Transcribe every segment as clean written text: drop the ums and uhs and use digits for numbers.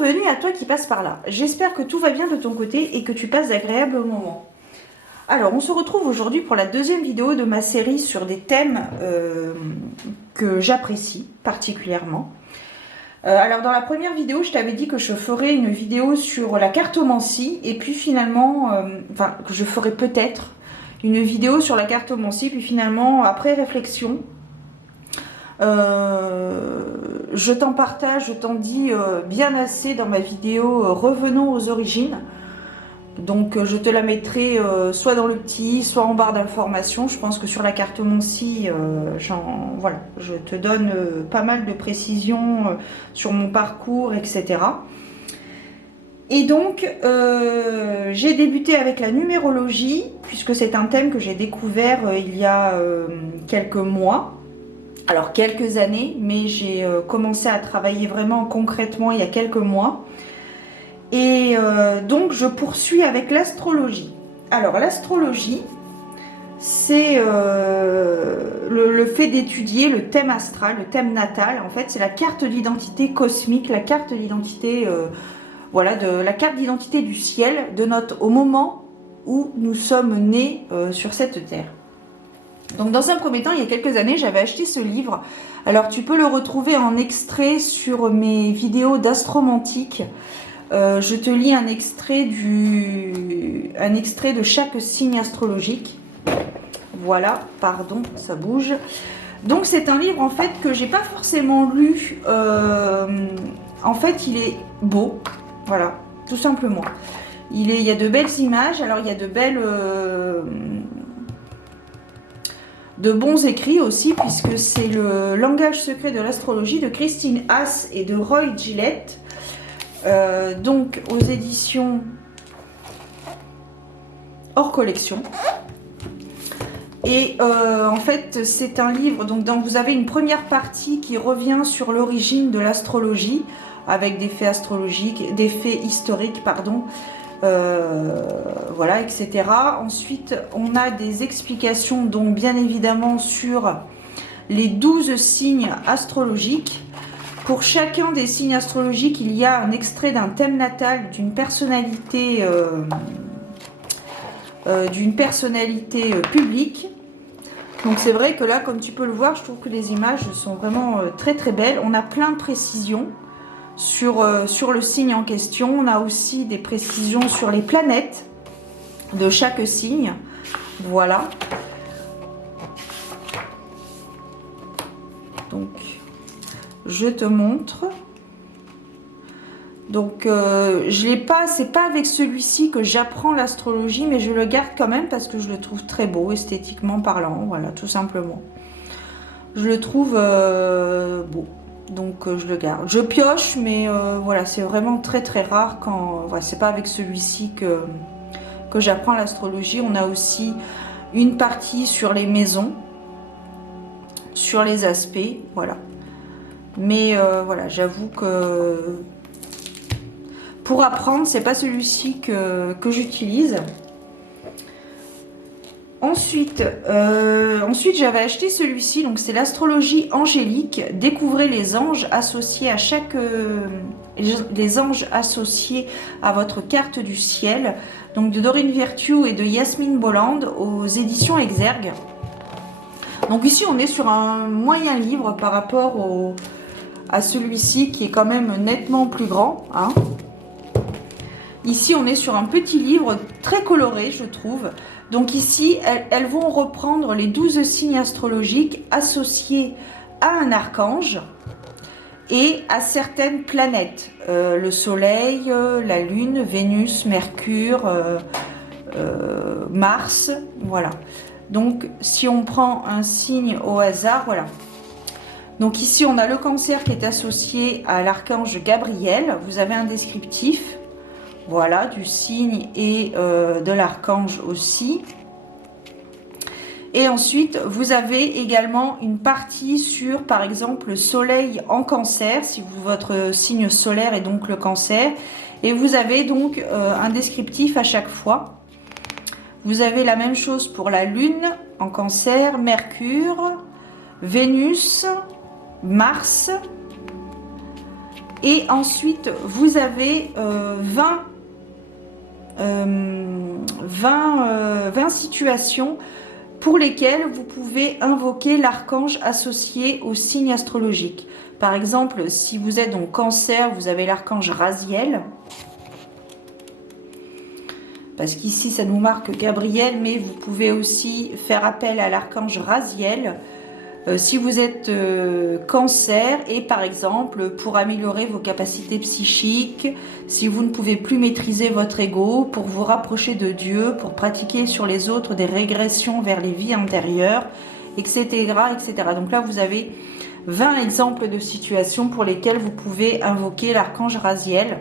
Bienvenue à toi qui passe par là. J'espère que tout va bien de ton côté et que tu passes d'agréables moments. Alors, on se retrouve aujourd'hui pour la deuxième vidéo de ma série sur des thèmes que j'apprécie particulièrement. Alors, dans la première vidéo, je t'avais dit que je ferais une vidéo sur la cartomancie et puis finalement, que je ferais peut-être une vidéo sur la cartomancie, puis finalement, après réflexion, je t'en partage, je t'en dis bien assez dans ma vidéo Revenons aux origines. Donc je te la mettrai soit dans le petit, soit en barre d'informations. Je pense que sur la cartomancie, voilà, je te donne pas mal de précisions sur mon parcours, etc. Et donc j'ai débuté avec la numérologie, puisque c'est un thème que j'ai découvert il y a quelques mois. Alors quelques années, mais j'ai commencé à travailler vraiment concrètement il y a quelques mois. Et donc je poursuis avec l'astrologie. Alors l'astrologie, c'est le fait d'étudier le thème astral, le thème natal. En fait, c'est la carte d'identité cosmique, la carte d'identité, voilà, la carte d'identité du ciel, au moment où nous sommes nés sur cette terre. Donc dans un premier temps, il y a quelques années, j'avais acheté ce livre. Alors tu peux le retrouver en extrait sur mes vidéos d'astromantique. Je te lis un extrait de chaque signe astrologique. Voilà, pardon, ça bouge. Donc c'est un livre en fait que j'ai pas forcément lu. En fait, il est beau, voilà, tout simplement. Il y a de belles images. Alors il y a de bons écrits aussi, puisque c'est le langage secret de l'astrologie de Christine Haas et de Roy Gillette. Donc aux éditions hors collection. Et en fait c'est un livre, donc vous avez une première partie qui revient sur l'origine de l'astrologie avec des faits astrologiques, des faits historiques, pardon, voilà, etc. Ensuite on a des explications donc bien évidemment sur les 12 signes astrologiques. Pour chacun des signes astrologiques, il y a un extrait d'un thème natal, d'une personnalité publique. Donc c'est vrai que là, comme tu peux le voir, je trouve que les images sont vraiment très très belles. On a plein de précisions sur le signe en question. On a aussi des précisions sur les planètes de chaque signe. Voilà. Donc je te montre. Donc je l'ai pas, c'est pas avec celui-ci que j'apprends l'astrologie, mais je le garde quand même parce que je le trouve très beau, esthétiquement parlant, voilà, tout simplement. Je le trouve beau, donc je le garde. Je pioche, mais voilà, c'est vraiment très très rare quand, voilà, c'est pas avec celui-ci que j'apprends l'astrologie. On a aussi une partie sur les maisons, sur les aspects, voilà. Mais voilà, j'avoue que pour apprendre, c'est pas celui-ci que j'utilise. Ensuite j'avais acheté celui-ci, donc c'est l'astrologie angélique. Découvrez les anges associés à les anges associés à votre carte du ciel. Donc de Dorine Virtue et de Yasmine Bolland aux éditions Exergue. Donc ici on est sur un moyen livre par rapport à celui-ci qui est quand même nettement plus grand, hein. Ici, on est sur un petit livre très coloré, je trouve. Donc ici, elles vont reprendre les 12 signes astrologiques associés à un archange et à certaines planètes. Le Soleil, la Lune, Vénus, Mercure, Mars, voilà. Donc, si on prend un signe au hasard, voilà. Donc ici, on a le Cancer qui est associé à l'archange Gabriel. Vous avez un descriptif. Voilà, du signe et de l'archange aussi. Et ensuite, vous avez également une partie sur, par exemple, le soleil en cancer, si votre signe solaire est donc le cancer. Et vous avez donc un descriptif à chaque fois. Vous avez la même chose pour la lune en cancer, Mercure, Vénus, Mars, Et ensuite, vous avez 20 situations pour lesquelles vous pouvez invoquer l'archange associé au signe astrologique. Par exemple, si vous êtes donc Cancer, vous avez l'archange Raziel. Parce qu'ici, ça nous marque Gabriel, mais vous pouvez aussi faire appel à l'archange Raziel. Si vous êtes Cancer, et par exemple, pour améliorer vos capacités psychiques, si vous ne pouvez plus maîtriser votre ego, pour vous rapprocher de Dieu, pour pratiquer sur les autres des régressions vers les vies antérieures, etc., etc. Donc là, vous avez 20 exemples de situations pour lesquelles vous pouvez invoquer l'archange Raziel.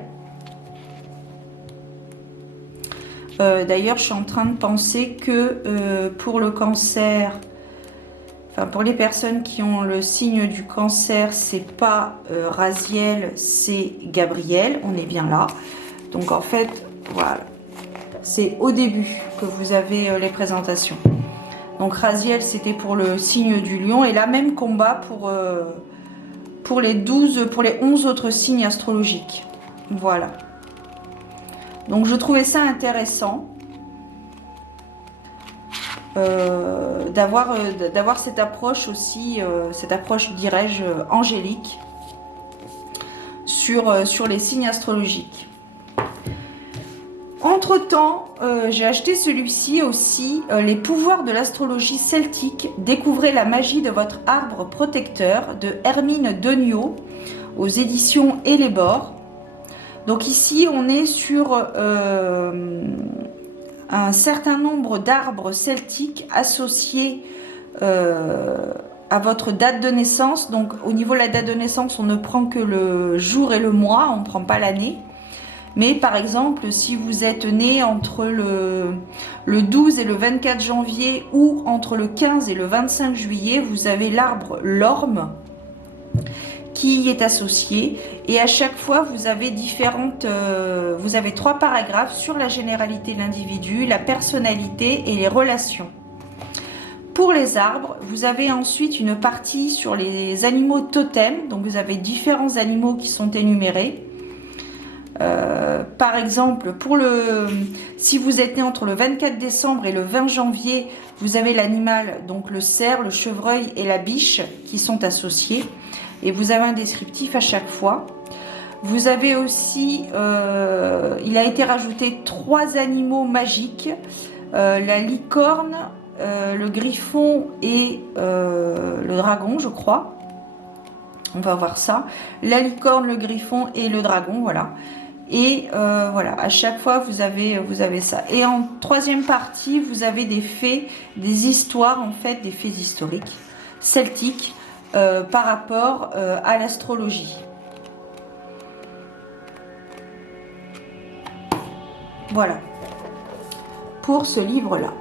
D'ailleurs, je suis en train de penser que pour le Cancer, enfin pour les personnes qui ont le signe du Cancer, c'est pas Raziel, c'est Gabriel. On est bien là. Donc en fait, voilà, c'est au début que vous avez les présentations. Donc Raziel, c'était pour le signe du Lion, et là même combat pour les 11 autres signes astrologiques. Voilà. Donc je trouvais ça intéressant d'avoir cette approche aussi, cette approche, dirais-je, angélique sur les signes astrologiques. Entre-temps, j'ai acheté celui-ci aussi, Les pouvoirs de l'astrologie celtique, découvrez la magie de votre arbre protecteur, de Hermine Degnaud, aux éditions Hellebore. Donc ici, on est sur un certain nombre d'arbres celtiques associés à votre date de naissance. Donc au niveau de la date de naissance, on ne prend que le jour et le mois, on ne prend pas l'année. Mais par exemple, si vous êtes né entre le 12 et le 24 janvier ou entre le 15 et le 25 juillet, vous avez l'arbre l'orme qui y est associé, et à chaque fois vous avez vous avez 3 paragraphes sur la généralité de l'individu, la personnalité et les relations. Pour les arbres, vous avez ensuite une partie sur les animaux totems, donc vous avez différents animaux qui sont énumérés. Par exemple, si vous êtes né entre le 24 décembre et le 20 janvier, vous avez l'animal, donc le cerf, le chevreuil et la biche qui sont associés. Et vous avez un descriptif à chaque fois. Vous avez aussi, il a été rajouté 3 animaux magiques, la licorne, le griffon et le dragon, je crois. On va voir ça. La licorne, le griffon et le dragon, voilà. Et voilà, à chaque fois vous avez ça. Et en 3e partie, vous avez des faits, des histoires, en fait, des faits historiques celtiques par rapport à l'astrologie. Voilà pour ce livre-là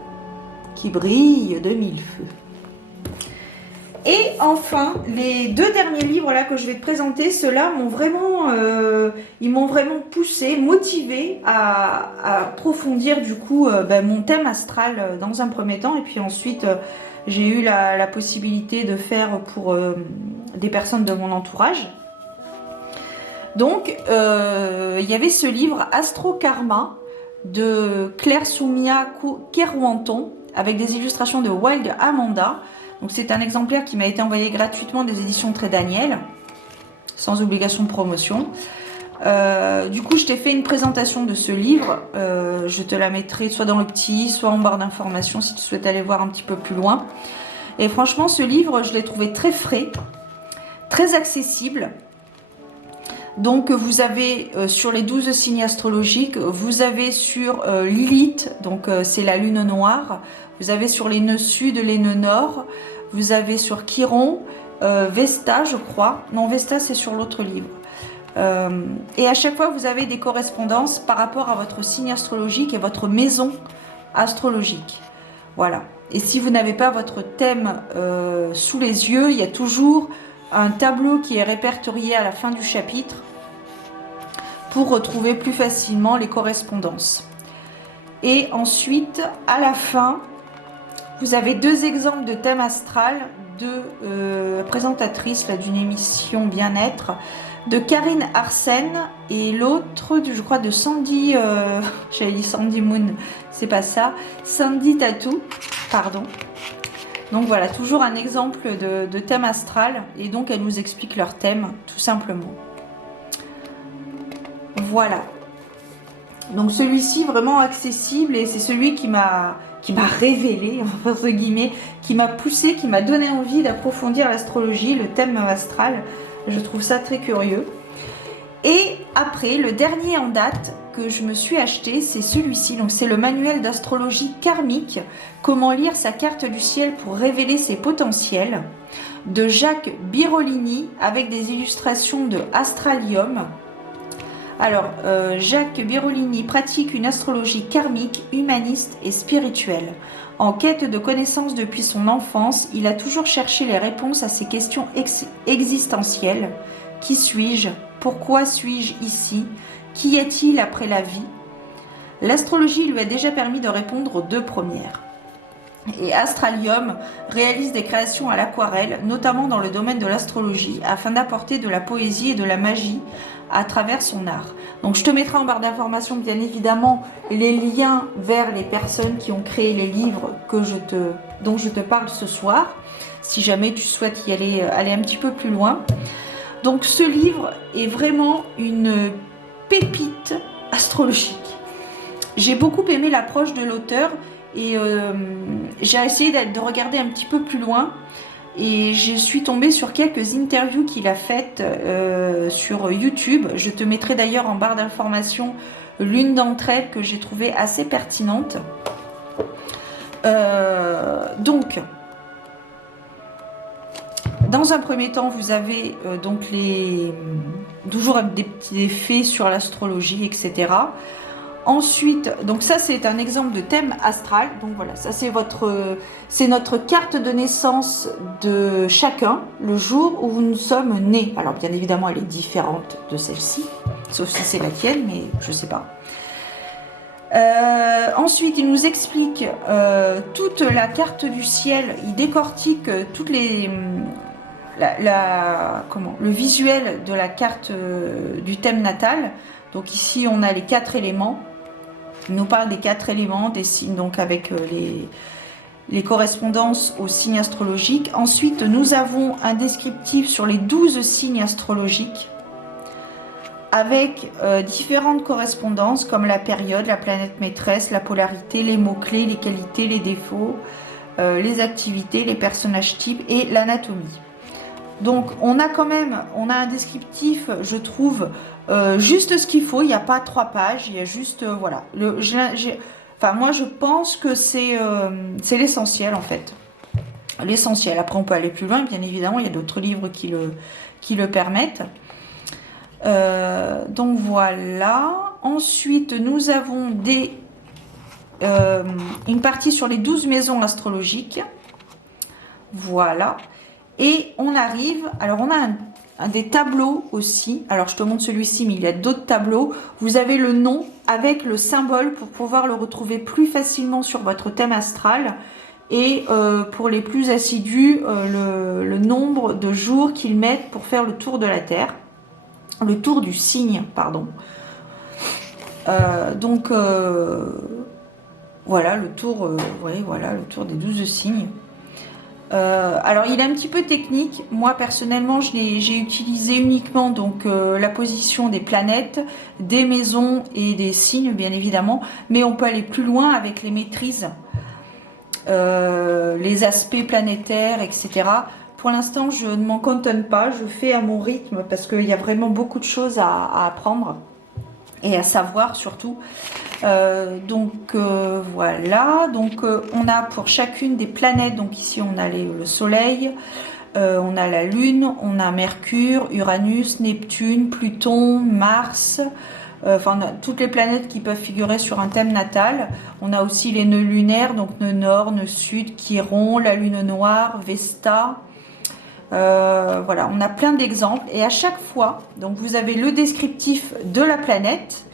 qui brille de mille feux. Et enfin, les 2 derniers livres là que je vais te présenter, ceux-là m'ont vraiment, ils m'ont vraiment poussé, motivé à approfondir du coup mon thème astral dans un premier temps, et puis ensuite j'ai eu la possibilité de faire pour des personnes de mon entourage. Donc il y avait ce livre Astro Karma de Claire Soumia Kerouanton avec des illustrations de Wild Amanda. Donc c'est un exemplaire qui m'a été envoyé gratuitement des éditions Très Daniel, sans obligation de promotion. Du coup, je t'ai fait une présentation de ce livre. Je te la mettrai soit dans le petit, soit en barre d'informations si tu souhaites aller voir un petit peu plus loin. Et franchement, ce livre, je l'ai trouvé très frais, très accessible. Donc vous avez sur les 12 signes astrologiques, vous avez sur Lilith, donc c'est la lune noire, vous avez sur les nœuds sud, les nœuds nord, vous avez sur Chiron, Vesta je crois, non Vesta c'est sur l'autre livre. Et à chaque fois vous avez des correspondances par rapport à votre signe astrologique et votre maison astrologique. Voilà. Et si vous n'avez pas votre thème sous les yeux, il y a toujours un tableau qui est répertorié à la fin du chapitre pour retrouver plus facilement les correspondances. Et ensuite, à la fin, vous avez 2 exemples de thème astral de présentatrices d'une émission bien-être. de Karine Arsène et l'autre, je crois, de Sandy, j'avais dit Sandy Moon, c'est pas ça, Sandy Tattoo, pardon. Donc voilà, toujours un exemple de thème astral, et donc elles nous expliquent leur thème, tout simplement. Voilà. Donc celui-ci vraiment accessible, et c'est celui qui m'a révélé, entre guillemets, qui m'a poussé, qui m'a donné envie d'approfondir l'astrologie, le thème astral. Je trouve ça très curieux. Et après, le dernier en date que je me suis acheté, c'est celui-ci. Donc c'est le manuel d'astrologie karmique, comment lire sa carte du ciel pour révéler ses potentiels, de Jacques Birolini, avec des illustrations de Astralium. Alors, Jacques Birolini pratique une astrologie karmique, humaniste et spirituelle. En quête de connaissances depuis son enfance, il a toujours cherché les réponses à ces questions existentielles. Qui suis-je? Pourquoi suis-je ici? Qu'y a-t-il après la vie? L'astrologie lui a déjà permis de répondre aux deux premières. Et Astralium réalise des créations à l'aquarelle, notamment dans le domaine de l'astrologie, afin d'apporter de la poésie et de la magie à travers son art. Donc je te mettrai en barre d'informations bien évidemment les liens vers les personnes qui ont créé les livres dont je te parle ce soir, si jamais tu souhaites y aller un petit peu plus loin. Donc ce livre est vraiment une pépite astrologique. J'ai beaucoup aimé l'approche de l'auteur, et j'ai essayé de regarder un petit peu plus loin, et je suis tombée sur quelques interviews qu'il a faites sur YouTube. Je te mettrai d'ailleurs en barre d'informations l'une d'entre elles que j'ai trouvée assez pertinente. Donc, dans un premier temps, vous avez donc toujours des petits effets sur l'astrologie, etc. Ensuite, donc ça c'est un exemple de thème astral. Donc voilà, ça c'est notre carte de naissance de chacun, le jour où nous sommes nés. Alors bien évidemment, elle est différente de celle-ci, sauf si c'est la tienne, mais je sais pas. Ensuite, il nous explique toute la carte du ciel. Il décortique toutes les le visuel de la carte du thème natal. Donc ici, on a les 4 éléments. Il nous parle des 4 éléments, des signes, donc avec les correspondances aux signes astrologiques. Ensuite, nous avons un descriptif sur les 12 signes astrologiques, avec différentes correspondances comme la période, la planète maîtresse, la polarité, les mots-clés, les qualités, les défauts, les activités, les personnages types et l'anatomie. Donc on a un descriptif, je trouve, juste ce qu'il faut. Il n'y a pas 3 pages, il y a juste, voilà. Moi je pense que c'est l'essentiel en fait. L'essentiel. Après on peut aller plus loin, bien évidemment, il y a d'autres livres qui le permettent. Donc voilà. Ensuite nous avons une partie sur les 12 maisons astrologiques. Voilà. Et on arrive, alors on a des tableaux aussi. Alors je te montre celui-ci, mais il y a d'autres tableaux. Vous avez le nom avec le symbole pour pouvoir le retrouver plus facilement sur votre thème astral. Et pour les plus assidus, le nombre de jours qu'ils mettent pour faire le tour de la Terre. Le tour du signe, pardon. Voilà le tour, voilà le tour des 12 signes. Alors il est un petit peu technique. Moi personnellement j'ai utilisé uniquement donc la position des planètes, des maisons et des signes bien évidemment, mais on peut aller plus loin avec les maîtrises, les aspects planétaires, etc. Pour l'instant je ne m'en cantonne pas, je fais à mon rythme parce qu'il y a vraiment beaucoup de choses à apprendre et à savoir surtout. Voilà, donc on a pour chacune des planètes, donc ici on a le soleil, on a la lune, on a Mercure, Uranus, Neptune, Pluton, Mars, on a toutes les planètes qui peuvent figurer sur un thème natal. On a aussi les nœuds lunaires, donc nœud nord, nœud sud, Chiron, la lune noire, Vesta. Voilà, on a plein d'exemples, et à chaque fois donc vous avez le descriptif de la planète.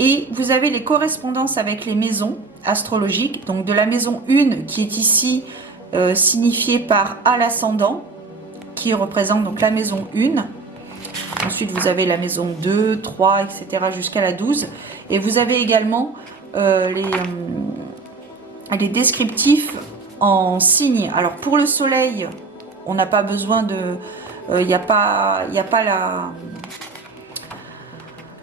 Et vous avez les correspondances avec les maisons astrologiques, donc de la maison 1 qui est ici signifiée par A l'ascendant, qui représente donc la maison 1. Ensuite, vous avez la maison 2, 3, etc. jusqu'à la 12. Et vous avez également les descriptifs en signes. Alors, pour le soleil, on n'a pas besoin de... Il n'y a pas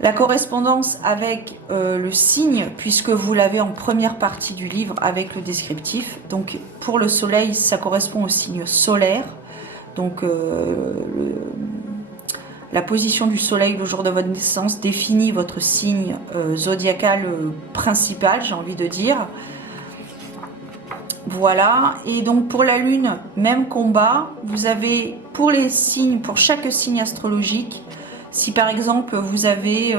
la correspondance avec le signe, puisque vous l'avez en première partie du livre avec le descriptif. Donc, pour le soleil, ça correspond au signe solaire. Donc, la position du soleil le jour de votre naissance définit votre signe zodiacal principal, j'ai envie de dire. Voilà, et donc pour la lune, même combat. Vous avez pour les signes, pour chaque signe astrologique, si par exemple vous avez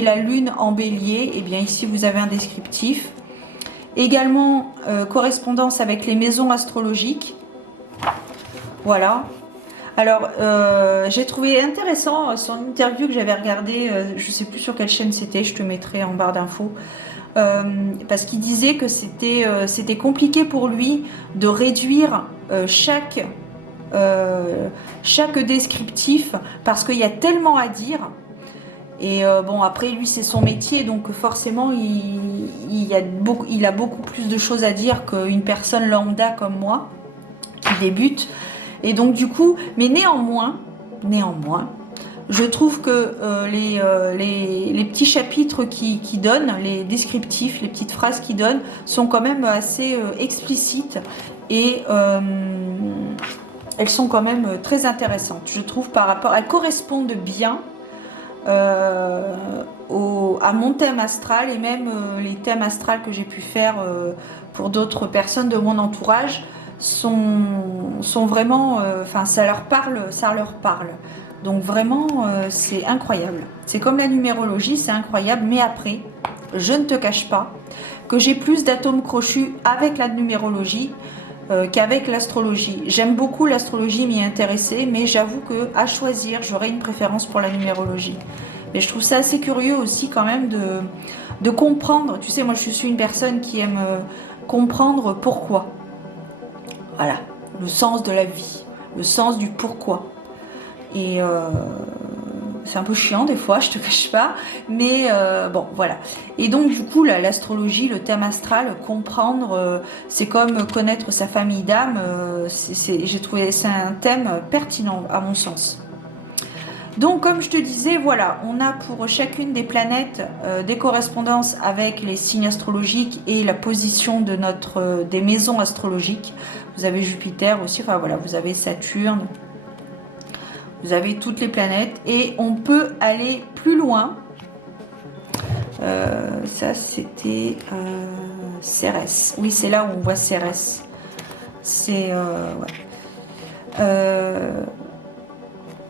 la lune en bélier, et bien ici vous avez un descriptif. Également correspondance avec les maisons astrologiques. Voilà. Alors, j'ai trouvé intéressant son interview que j'avais regardé, je ne sais plus sur quelle chaîne c'était, je te mettrai en barre d'infos, parce qu'il disait que c'était compliqué pour lui de réduire chaque descriptif, parce qu'il y a tellement à dire. Et bon, après, lui, c'est son métier, donc forcément, il a beaucoup plus de choses à dire qu'une personne lambda comme moi, qui débute. Et donc du coup, mais néanmoins, je trouve que les petits chapitres qui donnent, les descriptifs, les petites phrases qui donnent, sont quand même assez explicites et elles sont quand même très intéressantes. Je trouve par rapport, elles correspondent bien à mon thème astral et même les thèmes astrales que j'ai pu faire pour d'autres personnes de mon entourage. Sont vraiment, enfin ça leur parle. Donc vraiment, c'est incroyable. C'est comme la numérologie, c'est incroyable. Mais après, je ne te cache pas que j'ai plus d'atomes crochus avec la numérologie qu'avec l'astrologie. J'aime beaucoup l'astrologie, m'y intéresser, mais j'avoue que à choisir, j'aurais une préférence pour la numérologie. Mais je trouve ça assez curieux aussi quand même de comprendre. Tu sais, moi je suis une personne qui aime comprendre pourquoi. Voilà, le sens de la vie, le sens du pourquoi. Et c'est un peu chiant des fois, je te cache pas, mais bon, voilà. Et donc du coup, l'astrologie, le thème astral, comprendre, c'est comme connaître sa famille d'âme. J'ai trouvé c'est un thème pertinent à mon sens. Donc comme je te disais, voilà, on a pour chacune des planètes des correspondances avec les signes astrologiques et la position de des maisons astrologiques. Vous avez Jupiter aussi, enfin voilà, vous avez Saturne, vous avez toutes les planètes et on peut aller plus loin. Ça c'était Cérès. Oui, c'est là où on voit Cérès. C'est ouais.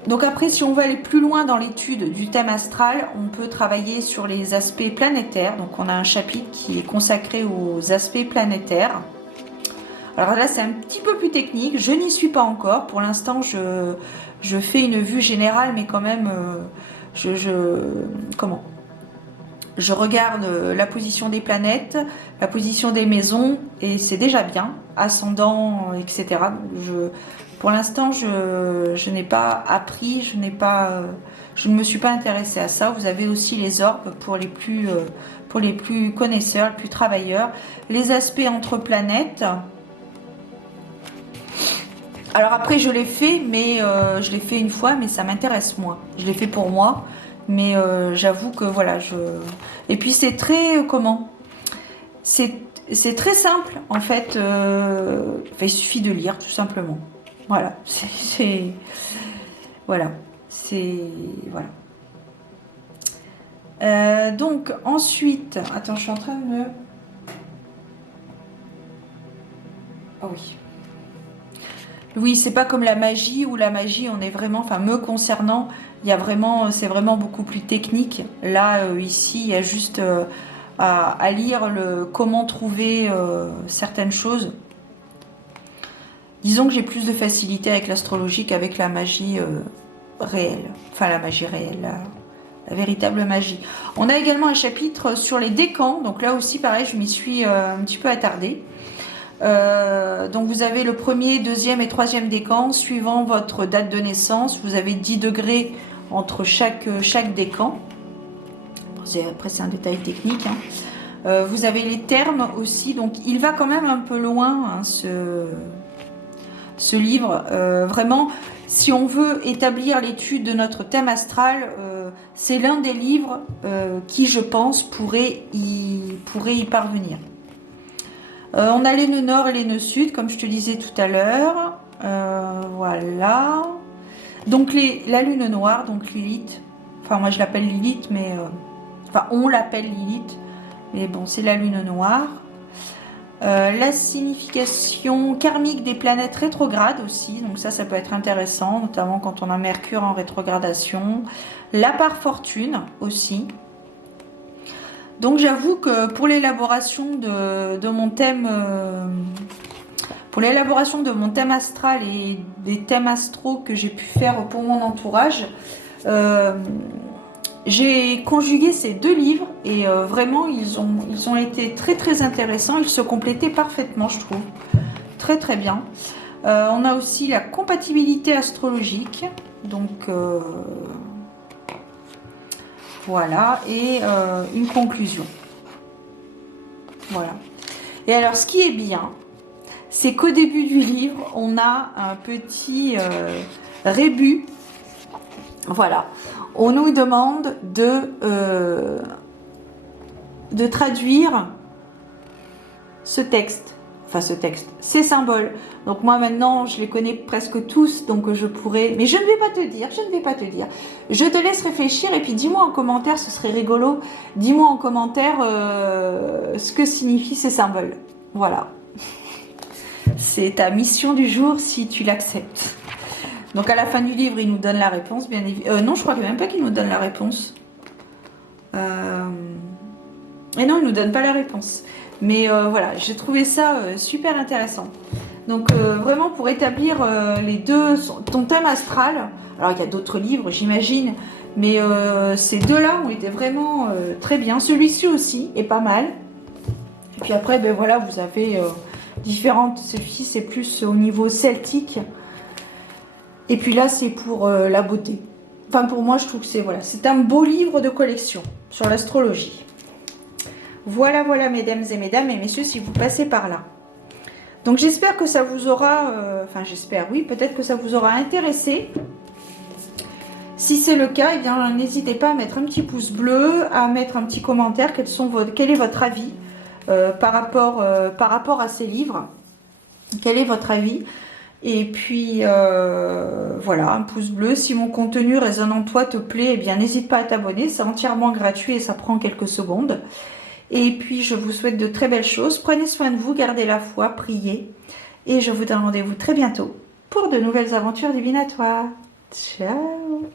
Donc après, si on veut aller plus loin dans l'étude du thème astral, on peut travailler sur les aspects planétaires. Donc on a un chapitre qui est consacré aux aspects planétaires. Alors là, c'est un petit peu plus technique. Je n'y suis pas encore. Pour l'instant, je fais une vue générale, mais quand même, je regarde la position des planètes, la position des maisons, et c'est déjà bien. Ascendant, etc. Pour l'instant, je n'ai pas appris, je ne me suis pas intéressée à ça. Vous avez aussi les orbes pour les plus connaisseurs, les plus travailleurs. Les aspects entre planètes. Alors après, je l'ai fait, mais je l'ai fait une fois, mais ça m'intéresse moins. Je l'ai fait pour moi, mais j'avoue que voilà, Et puis c'est très, c'est très simple, en fait. Enfin, il suffit de lire, tout simplement. Voilà, Voilà, Voilà. Donc, ensuite... Attends, je suis en train de me... Oh oui. Oui, c'est pas comme la magie, où la magie, on est vraiment... Enfin, me concernant, c'est vraiment beaucoup plus technique. Là, ici, il y a juste à lire comment trouver certaines choses. Disons que j'ai plus de facilité avec l'astrologie qu'avec la magie réelle. Enfin, la magie réelle, la véritable magie. On a également un chapitre sur les décans. Donc là aussi, pareil, je m'y suis un petit peu attardée. Donc vous avez le premier, deuxième et troisième décan suivant votre date de naissance. Vous avez 10 degrés entre chaque décan. Après c'est un détail technique, hein. Vous avez les termes aussi, donc il va quand même un peu loin, hein, ce livre. Vraiment, si on veut établir l'étude de notre thème astral, c'est l'un des livres qui, je pense, pourrait y parvenir. On a les nœuds nord et les nœuds sud, comme je te disais tout à l'heure. Voilà. Donc la lune noire, donc Lilith. Enfin, moi je l'appelle Lilith, mais... enfin, on l'appelle Lilith. Mais bon, c'est la lune noire. La signification karmique des planètes rétrogrades aussi. Donc ça peut être intéressant, notamment quand on a Mercure en rétrogradation. La part fortune aussi. Donc j'avoue que pour l'élaboration de mon thème... pour l'élaboration de mon thème astral et des thèmes astraux que j'ai pu faire pour mon entourage, j'ai conjugué ces deux livres et vraiment ils ont été très très intéressants, ils se complétaient parfaitement, je trouve, très très bien. On a aussi la compatibilité astrologique, donc voilà, et une conclusion. Voilà. Et alors ce qui est bien, c'est qu'au début du livre, on a un petit rébut. Voilà. On nous demande de traduire ce texte. Enfin, ces symboles. Donc moi maintenant, je les connais presque tous, donc je pourrais... Mais je ne vais pas te dire, Je te laisse réfléchir et puis dis-moi en commentaire, ce serait rigolo. Dis-moi en commentaire ce que signifient ces symboles. Voilà. C'est ta mission du jour si tu l'acceptes. Donc à la fin du livre, il nous donne la réponse, bien évidemment. Non, je crois même pas qu'il nous donne la réponse. Et non, il nous donne pas la réponse. Mais voilà, j'ai trouvé ça super intéressant. Donc vraiment pour établir les deux, ton thème astral. Alors il y a d'autres livres, j'imagine, mais ces deux-là ont été vraiment très bien. Celui-ci aussi est pas mal. Et puis après, ben voilà, vous avez différentes. Celui-ci c'est plus au niveau celtique. Et puis là, c'est pour la beauté. Enfin, pour moi, je trouve que c'est voilà, c'est un beau livre de collection sur l'astrologie. Voilà, voilà, mesdames et messieurs, si vous passez par là. Donc, j'espère que ça vous aura... enfin, j'espère, oui, peut-être que ça vous aura intéressé. Si c'est le cas, eh bien, n'hésitez pas à mettre un petit pouce bleu, à mettre un petit commentaire. Quel est votre avis par rapport à ces livres? Quel est votre avis? Et puis voilà, un pouce bleu. Si mon contenu résonne en toi, te plaît, eh bien n'hésite pas à t'abonner. C'est entièrement gratuit et ça prend quelques secondes. Et puis je vous souhaite de très belles choses. Prenez soin de vous, gardez la foi, priez. Et je vous donne rendez-vous très bientôt pour de nouvelles aventures divinatoires. Ciao!